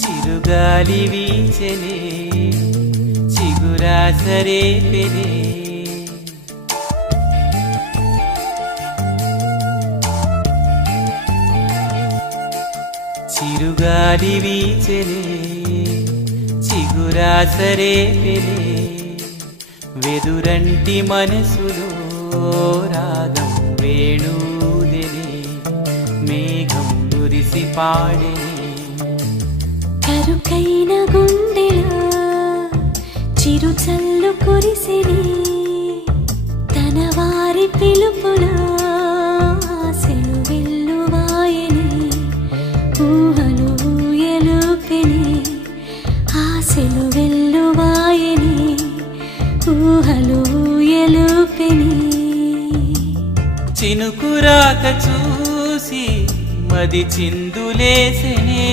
చిరుగాలి వీచెనే చిగురాసరే పెనే చిరుగాలి వీచెనే చిగురాసరే పెనే వెదురంటి మనసులో రాగం వేణూదెనే మేఘం కురిసి పాడెనే కరుకైన గుండెలో చిరు చల్లు కురిసిని తన వారి పిలుపులో ఆశలు వెల్లువాయని ఊహలు ఊయలుపెని ఆశలు వెల్లువాయని ఊహలు ఊయలుపెని చినుకురాక చూసి మది చిందులేసెనే